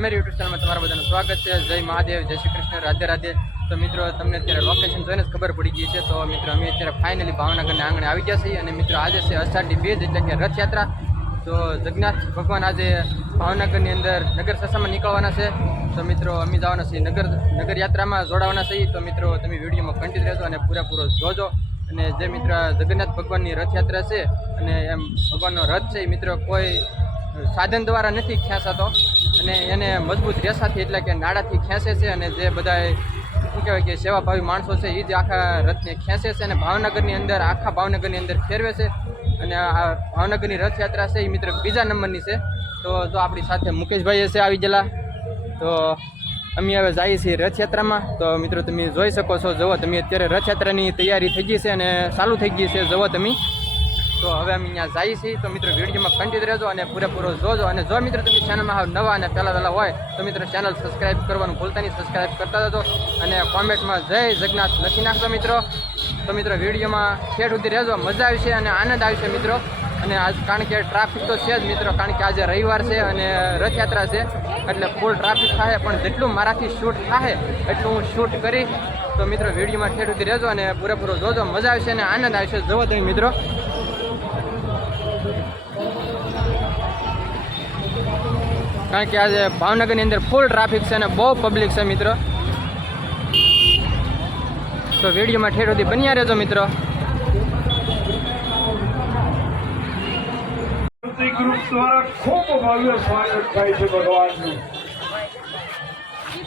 Memory YouTube channel में तमारा बधाનું સ્વાગત છે। જય મહાદેવ, જય શ્રી કૃષ્ણ, રાધે રાધે। તો મિત્રો તમને અત્યારે લોકેશન જોઈને જ ખબર પડી ગઈ છે। તો મિત્રો અમે અત્યારે ફાઇનલી ભાવનગરના આંગણે આવી ગયા છીએ અને મિત્રો આજે છે અષાઢી બીજ એટલે કે રથયાત્રા। તો જગન્નાથ ભગવાન આજે ભાવનગરની અંદર નગર સસામાં નીકળવાના છે। તો મિત્રો અમે જવાના છીએ નગર યાત્રામાં જોડાવાના છીએ। તો મિત્રો તમે વિડીયોમાં કન્ટિન્યુ રહેજો અને પૂરેપૂરો જોજો। અને જે મિત્રો જગન્નાથ ભગવાનની રથયાત્રા છે અને એમ ભગવાનનો રથ છે એ મિત્રો કોઈ સાધન દ્વારા નથી ખેંચાતો અને એને મજબૂત રેસાથી એટલે કે નાડાથી ખેંચે છે। અને જે બધા શું કહેવાય કે સેવાભાવી માણસો છે એ જ આખા રથને ખેંચે છે અને ભાવનગરની અંદર આખા ભાવનગરની અંદર ફેરવે છે। અને આ ભાવનગરની રથયાત્રા છે એ મિત્રો બીજા નંબરની છે। તો જો આપણી સાથે મુકેશભાઈ છે આવી ગયેલા। તો અમે હવે જઈએ છીએ રથયાત્રામાં। તો મિત્રો તમે જોઈ શકો છો, જુઓ તમે અત્યારે રથયાત્રાની તૈયારી થઈ ગઈ છે અને ચાલુ થઈ ગઈ છે, જુઓ તમે। તો હવે અમે અહીંયા જઈએ છીએ। તો મિત્રો વિડીયોમાં કન્ટિન્યુ રહેજો અને પૂરેપૂરો જોજો। અને જો મિત્રો તમે ચેનલમાં નવા અને પહેલાં હોય તો મિત્રો ચેનલ સબસ્ક્રાઈબ કરવાનું ભૂલતા નહીં, સબસ્ક્રાઈબ કરતા જજો અને કોમેન્ટમાં જય જગન્નાથ લખી નાખજો મિત્રો। તો મિત્રો વિડીયોમાં છેડ સુધી રહેજો, મજા આવશે અને આનંદ આવશે મિત્રો। અને આજ કારણ કે ટ્રાફિક તો છે જ મિત્રો, કારણ કે આજે રવિવાર છે અને રથયાત્રા છે એટલે ફૂલ ટ્રાફિક થાય। પણ જેટલું મારાથી શૂટ થાય એટલું હું શૂટ કરી। તો મિત્રો વિડીયોમાં ઠેઠ સુધી રહેજો અને પૂરેપૂરો જોજો, મજા આવશે અને આનંદ આવશે। જુઓ તમે મિત્રો, કારણ કે આજે ભાવનગરની અંદર ફૂલ ટ્રાફિક છે અને બહુ પબ્લિક છે મિત્રો। તો વિડીયોમાં ઠેઠ સુધી બન્યા રહેજો મિત્રો। ગ્રુપ દ્વારા ખૂબ ભવ્ય સ્વાગત થાય છે ભગવાનનું।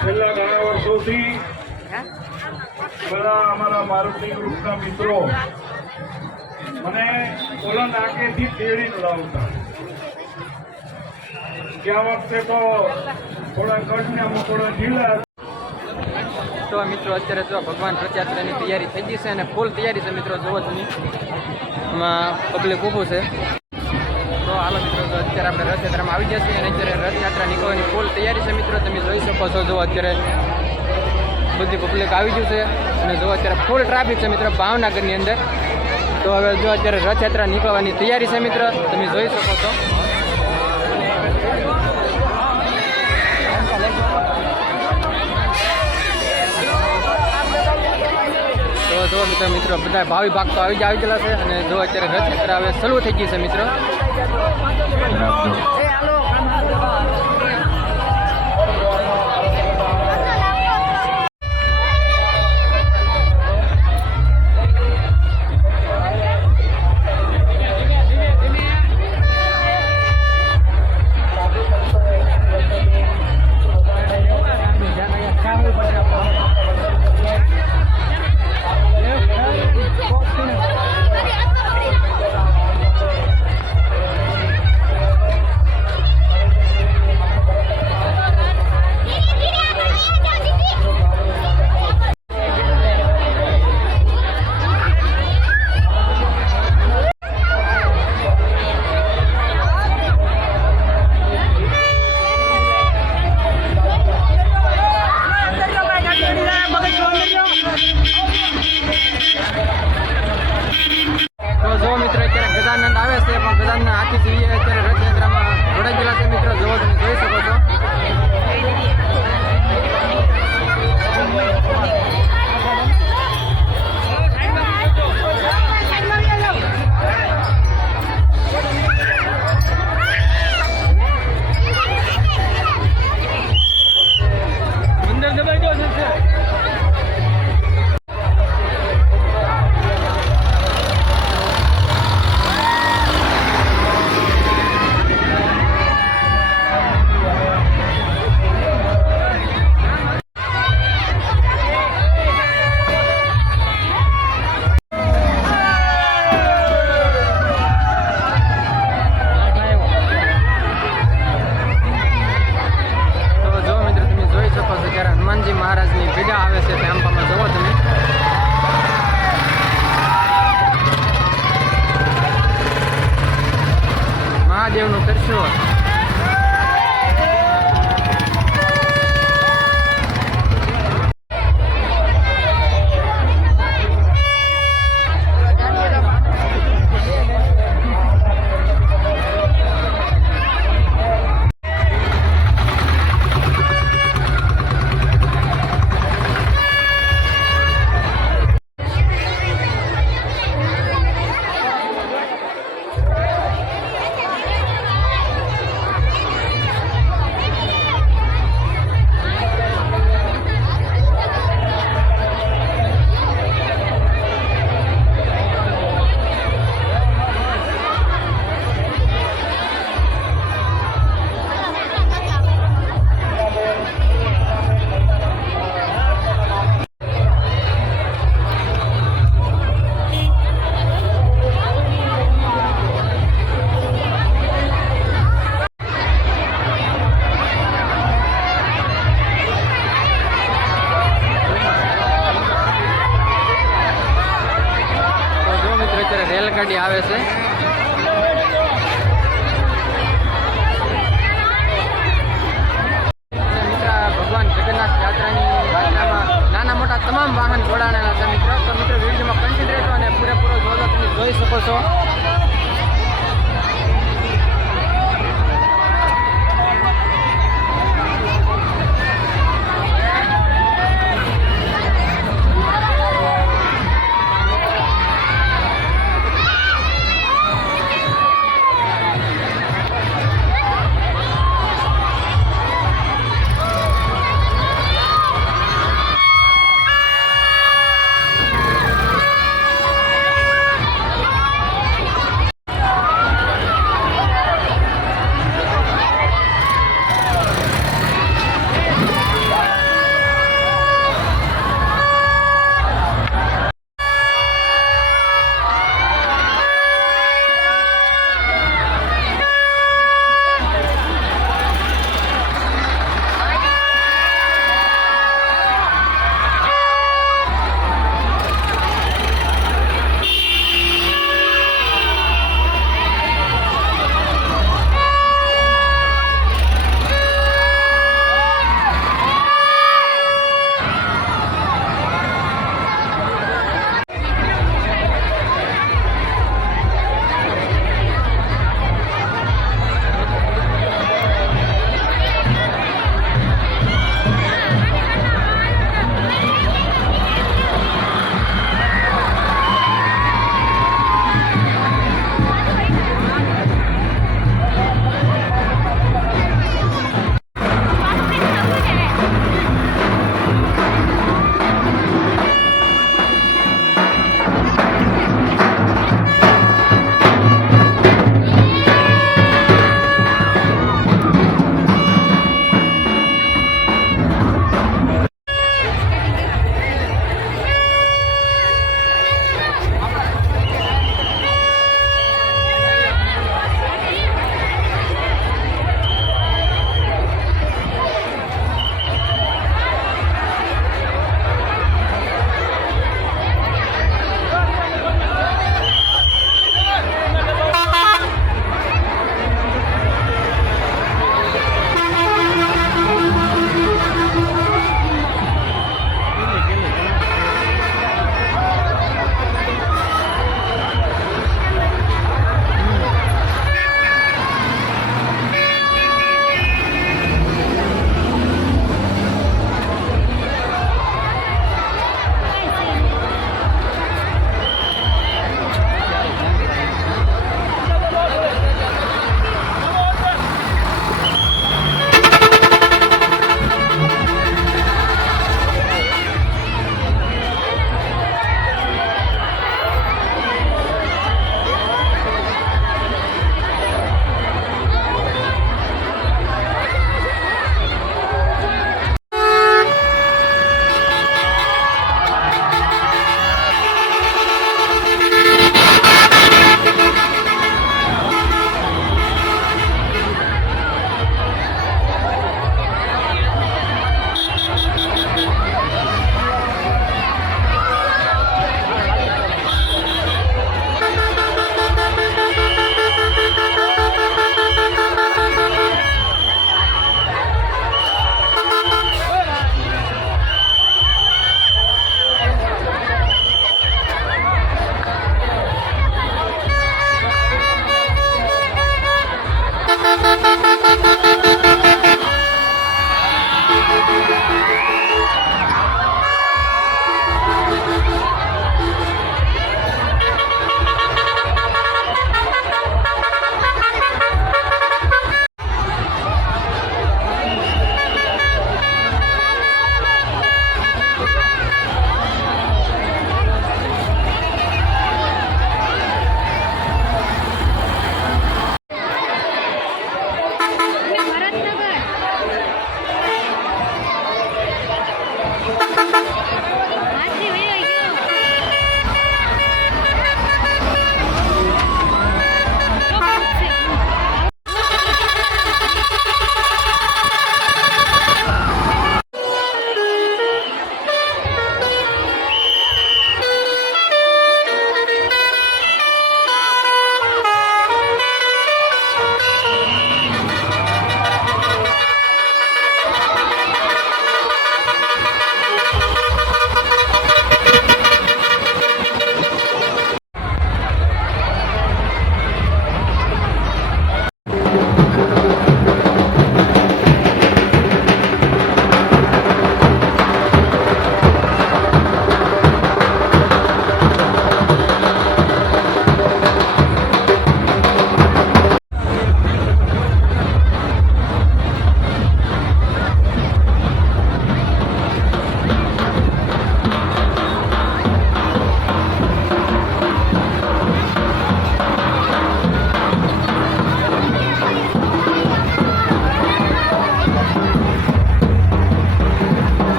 છેલ્લા ઘણા વર્ષોથી બધા અમારા મારુતિ ગ્રુપના મિત્રો મને ઓલા નાકેથી તેડીને લાવતા। ગયા વખતે તો થોડા કઠને થોડા ઢીલા। તો મિત્રો અત્યારે જો ભગવાન રથયાત્રાની તૈયારી થઈ ગઈ છે અને ફૂલ તૈયારી છે મિત્રો। જુઓ તમે, એમાં પબ્લિક ઊભું છે। તો હાલો મિત્રો, અત્યારે આપણે રથયાત્રામાં આવી ગયા છીએ અને અત્યારે રથયાત્રા નીકળવાની ફૂલ તૈયારી છે મિત્રો। તમે જોઈ શકો છો, જો અત્યારે બધી પબ્લિક આવી ગયું છે અને જો અત્યારે ફૂલ ટ્રાફિક છે મિત્રો ભાવનગરની અંદર। તો હવે જો અત્યારે રથયાત્રા નીકળવાની તૈયારી છે મિત્રો, તમે જોઈ શકો છો। તો જો મિત્રો બધા ભાવિ ભક્તો આવી ગયેલા છે અને જો અત્યારે રથયાત્રા હવે શરૂ થઈ ગઈ છે મિત્રો। તો જો મિત્રો અત્યારે ગજાનંદ આવે છે, પણ ગજાનંદ હાથી જોઈએ અત્યારે રથયાત્રામાં જોડાઈ ગયેલા છે મિત્રો। જો તમે જોઈ શકો છો। અંદર દબાઈ ગયો છે। હનુમાનજી મહારાજની વિડા આવે છે ટેમ્પામાં, જુઓ તમે। મહાદેવનું ત્રિશૂળ। દાંડી આવે છે. ભગવાન જગન્નાથ યાત્રાની યાત્રામાં નાના મોટા તમામ વાહન જોડાણેલા છે મિત્રો. તો મિત્રો વિડીયોમાં કન્ટિન્યુ રહેજો અને પૂરેપૂરો જોજો, તમે જોઈ શકો છો.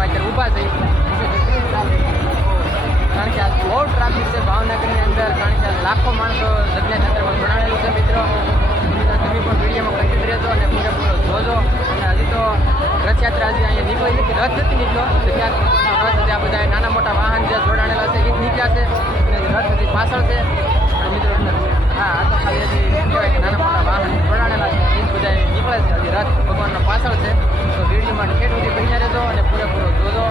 ટ્રાફિકમાં અત્યારે ઊભા થઈ, કારણ કે આ બહુ ટ્રાફિક છે ભાવનગરની અંદર, કારણ કે લાખો માણસો જગન્નાથ યાત્રામાં જોડાયેલું છે મિત્રો. તમે પણ વિડીયોમાં કન્ટિન્યુ રહેજો અને પૂરેપૂરો જોજો. અને હજી તો રથયાત્રા હજી અહીંયા નીકળી નથી, રથ નથી નીકળ્યો, જગન્નાથ ભગવાનનો રથ ત્યાં બધા નાના મોટા વાહન જે જોડાણેલા છે એ નીકળ્યા છે, અને રથ હજી પાછળ છે. અને મિત્રો હા, આ તો ખાલી હજી કહેવાય કે નાના મોટા વાહન જોડાણેલા છે એ બધા નીકળે છે, હજી રથ ભગવાનનો પાછળ છે. તો વિડીયોમાં ઠેઠ સુધી બન્યા રહેજો અને પૂરેપૂરો જોજો.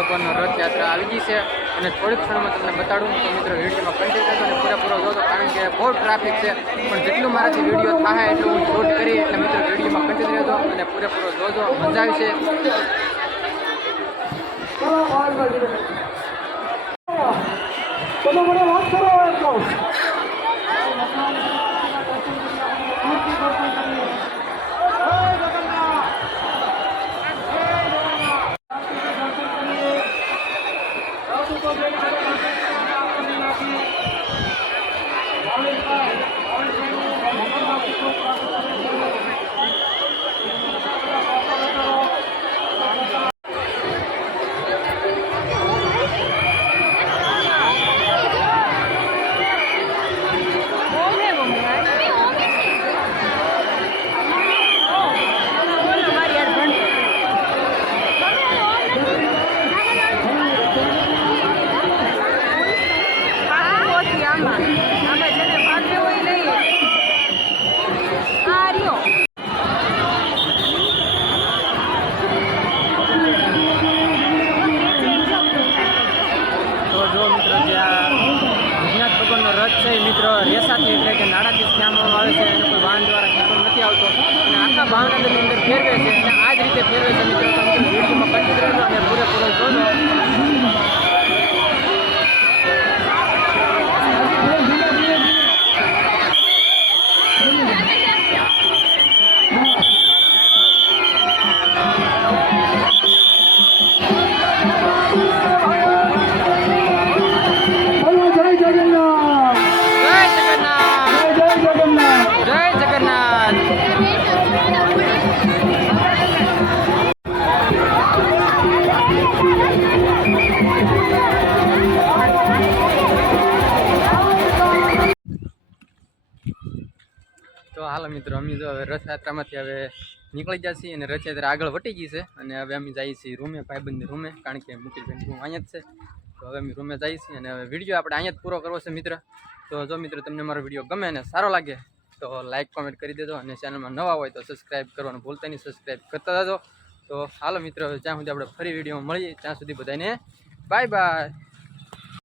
ભગવાનનો રથયાત્રા આવી ગઈ છે અને થોડીક ક્ષણમાં તમને બતાડું તો મિત્રો વિડીયોમાં કન્ટિન્યુ કરજો અને પૂરેપૂરો જોજો, કારણ કે બહુ ટ્રાફિક છે. પણ જેટલું મારાથી વિડીયો થાય એટલું હું શૂટ કરી, એટલે મિત્રો વિડીયોમાં કન્ટિન્યુ રહેજો અને પૂરેપૂરો જોજો, મજા આવશે. તમે મને વાત કરો એટલો મિત્રો રેસાથી એટલે કે નાડાથી ક્યાંમાં આવે છે અને કોઈ વાહન દ્વારા ખેંચવામાં નથી આવતો અને આખા ભાવનગરની અંદર ફેરવે છે અને આ જ રીતે ફેરવે છે મિત્રો. તમે વિડીયોમાં કન્ટિન્યુ રહેજો અને પૂરેપૂરો જોજો. હાલો મિત્રો, અમે જો હવે રથયાત્રામાંથી હવે નીકળી ગયા છીએ અને રથયાત્રા આગળ વટી ગઈ છે અને હવે અમે જઈએ છીએ રૂમે, ભાઈબંધની રૂમે, કારણ કે મુકેશભાઈની રૂમ અહીંયા જ છે. તો હવે અમે રૂમે જઈએ છીએ અને હવે વિડીયો આપણે અહીંયા જ પૂરો કરવો છે મિત્ર. તો જો મિત્રો તમને મારો વિડીયો ગમે અને સારો લાગે તો લાઈક કોમેન્ટ કરી દેજો અને ચેનલમાં નવા હોય તો સબસ્ક્રાઈબ કરવાનું ભૂલતા નહીં, સબસ્ક્રાઈબ કરતા જજો. તો હાલો મિત્રો, જ્યાં સુધી આપણે ફરી વિડીયોમાં મળીએ ત્યાં સુધી બધાને બાય બાય.